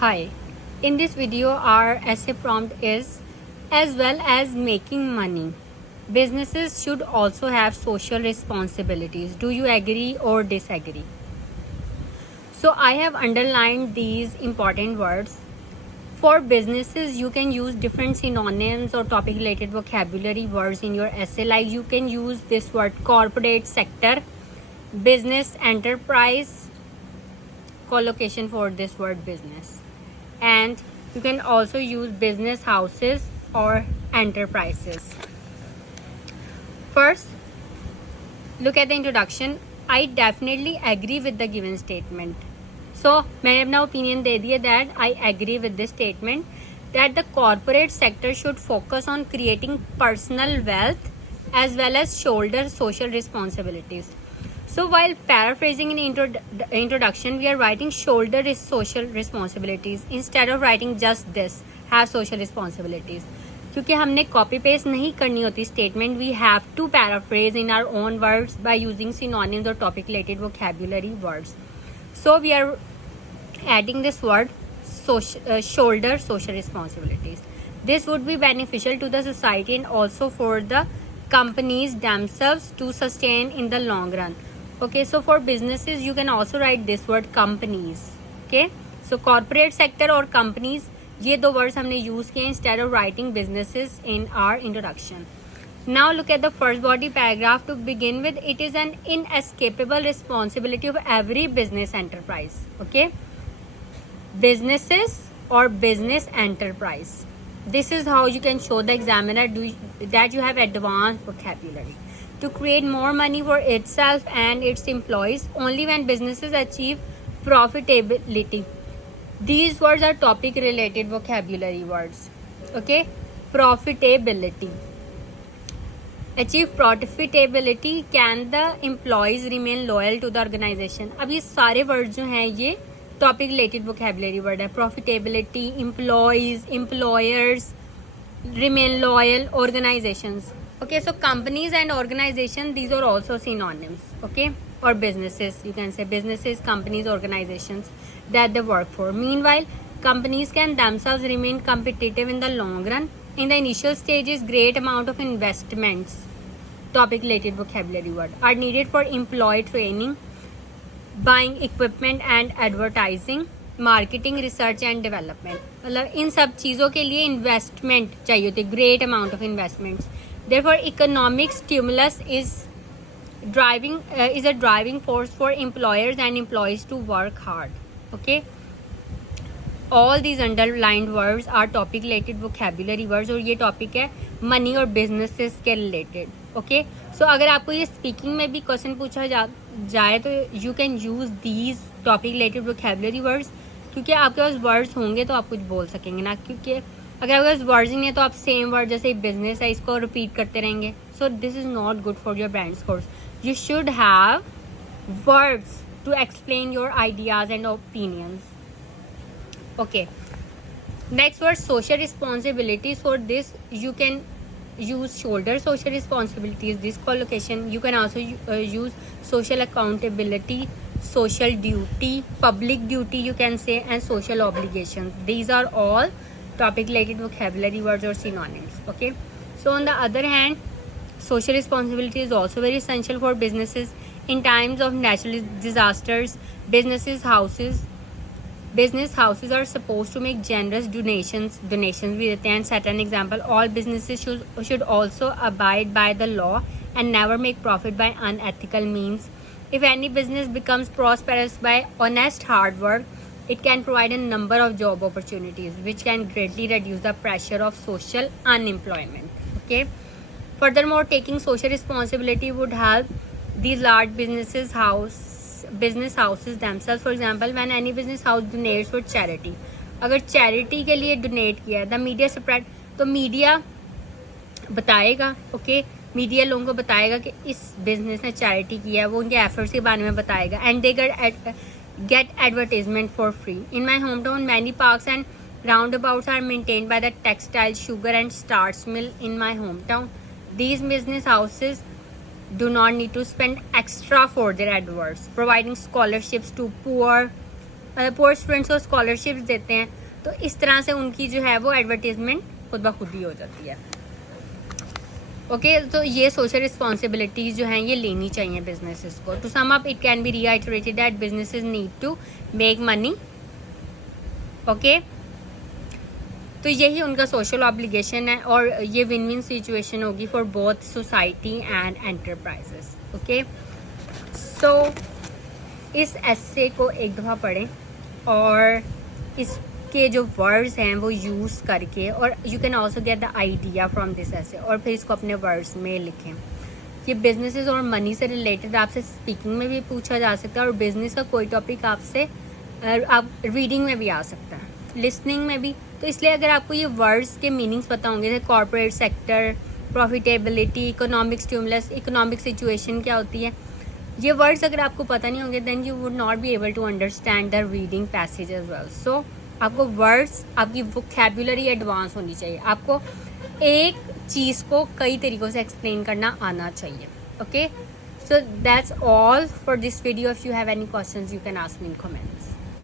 Hi, in this video our essay prompt is as well as making money. Businesses should also have social responsibilities. Do you agree or disagree? So I have underlined these important words. For businesses, you can use different synonyms or topic related vocabulary words in your essay. Like you can use this word corporate sector, business enterprise, collocation for this word business. And you can also use business houses or enterprises. First, look at the introduction. I definitely agree with the given statement. So मैंने अपना opinion दे दिया that I agree with this statement that the corporate sector should focus on creating personal wealth as well as shoulder social responsibilities. So while paraphrasing in introduction, we are writing shoulder social responsibilities instead of writing just this, have social responsibilities. क्योंकि हमने copy paste नहीं करनी होती statement, we have to paraphrase in our own words by using synonyms or topic related vocabulary words. So we are adding this word shoulder social responsibilities. This would be beneficial to the society and also for the companies themselves to sustain in the long run. Okay, so for businesses you can also write this word companies. Okay, so corporate sector or companies, ये दो words हमने use किए instead of writing businesses in our introduction. Now look at the first body paragraph. To begin with, it is an inescapable responsibility of every business enterprise. Okay, businesses or business enterprise. This is how you can show the examiner that you have advanced vocabulary. To create more money for itself and its employees only when businesses achieve profitability. These words are topic related vocabulary words. Okay, profitability. Achieve profitability, can the employees remain loyal to the organization. अब ये सारे word जो हैं ये topic related vocabulary word है. Profitability, employees, employers, remain loyal, organisations. Okay, so companies and organizations, these are also synonyms. Okay, or businesses, you can say businesses, companies, organizations that they work for. Meanwhile, companies can themselves remain competitive in the long run. In the initial stages, great amount of investments, topic related vocabulary word, are needed for employee training, buying equipment and advertising, marketing, research and development. मतलब इन सब चीज़ों के लिए investment चाहिए होती है, great amount of investments. Therefore, economic stimulus is a driving force for employers and employees to work hard. Okay, all these underlined words are topic related vocabulary words और ये topic है money और businesses के related. Okay, so अगर आपको ये speaking में भी question पूछा जाए तो you can use these topic related vocabulary words, क्योंकि आपके पास words होंगे तो आप कुछ बोल सकेंगे ना, क्योंकि अगर आपके पास वर्ड्स नहीं है तो आप सेम वर्ड जैसे बिजनेस है इसको रिपीट करते रहेंगे. So this is not good for your brand scores. You should have words to explain your ideas and opinions. Okay, next word social responsibilities. For this you can use shoulder social responsibilities, this collocation. You can also use social accountability, social duty, public duty you can say, and social obligations. These are all topic related vocabulary words or synonyms. Okay, so on the other hand, social responsibility is also very essential for businesses in times of natural disasters. Business houses are supposed to make generous donations भी देते हैं. Set an example. All businesses should also abide by the law and never make profit by unethical means. If any business becomes prosperous by honest hard work, it can provide a number of job opportunities which can greatly reduce the pressure of social unemployment. Okay, furthermore, taking social responsibility would help these large business houses themselves. For example, when any business house donates for charity, अगर charity के लिए donate किया है, the media spread, तो media बताएगा. Okay, media लोगों को बताएगा कि इस बिजनेस ने चैरिटी किया है, वो उनके एफर्ट्स के बारे में बताएगा. And they get advertisement for free. In my hometown, many parks and roundabouts are maintained by the textile, sugar and starch mill in my hometown. These business houses do not need to spend extra for their adverts, providing scholarships to poor poor students को scholarships देते हैं, तो इस तरह से उनकी जो है वो एडवर्टीजमेंट खुद ब खुद ही हो जाती है। ओके, तो ये सोशल रिस्पॉन्सिबिलिटीज़ जो हैं ये लेनी चाहिए बिजनेसेस को। To sum up it can be reiterated that businesses need to make money. Okay, तो यही उनका सोशल ऑब्लिगेशन है और ये विन विन सिचुएशन होगी for both society and enterprises. Okay, so इस एस्से को एक दफ़ा पढ़ें और इसके जो वर्ड्स हैं वो यूज़ करके, और you can also get the idea from this essay, और फिर इसको अपने वर्ड्स में लिखें। ये बिजनेसेस और मनी से रिलेटेड आपसे स्पीकिंग में भी पूछा जा सकता है, और बिजनेस का कोई टॉपिक आपसे आप रीडिंग में भी आ सकता है, लिसनिंग में भी। तो इसलिए अगर आपको ये वर्ड्स के मीनिंग्स पता होंगे, जैसे corporate sector, profitability, economic stimulus, economic situation क्या होती है, ये वर्ड्स अगर आपको पता नहीं होंगे then you would not be able to understand the reading passage as well. So आपको वर्ड्स, आपकी वोकैबुलरी एडवांस होनी चाहिए, आपको एक चीज़ को कई तरीक़ों से एक्सप्लेन करना आना चाहिए। Okay, so that's all for this video. If you have any questions you can ask me in comments.